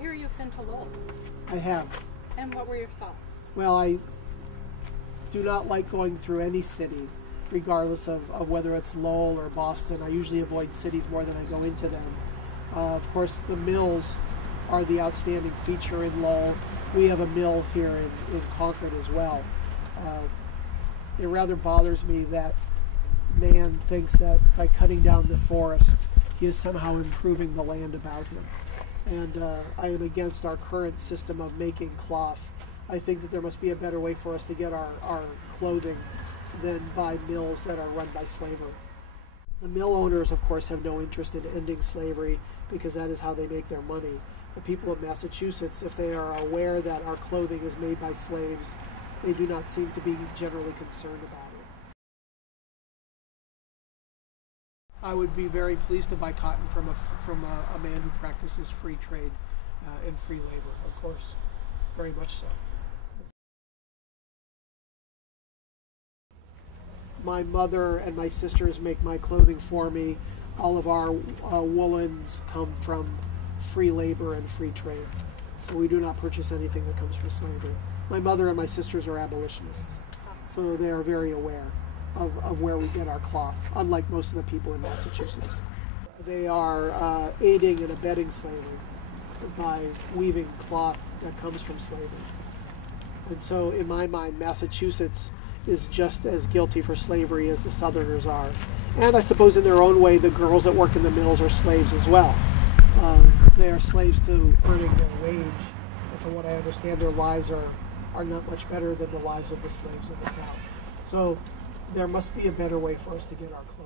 hear you've been to Lowell. I have. And what were your thoughts? Well, I do not like going through any city, regardless of whether it's Lowell or Boston. I usually avoid cities more than I go into them. Of course, the mills are the outstanding feature in Lowell. We have a mill here in Concord as well. It rather bothers me that man thinks that by cutting down the forest, he is somehow improving the land about him. And I am against our current system of making cloth. I think that there must be a better way for us to get our clothing than by mills that are run by slavery. The mill owners, of course, have no interest in ending slavery because that is how they make their money. The people of Massachusetts, if they are aware that our clothing is made by slaves, they do not seem to be generally concerned about it. I would be very pleased to buy cotton from a man who practices free trade and free labor, of course, very much so. My mother and my sisters make my clothing for me. All of our woolens come from free labor and free trade. So we do not purchase anything that comes from slavery. My mother and my sisters are abolitionists, so they are very aware of where we get our cloth, unlike most of the people in Massachusetts. They are aiding and abetting slavery by weaving cloth that comes from slavery. And so in my mind, Massachusetts is just as guilty for slavery as the Southerners are. And I suppose in their own way, the girls that work in the mills are slaves as well. They are slaves to earning their wage. And from what I understand, their lives are not much better than the lives of the slaves of the South. So there must be a better way for us to get our clothes.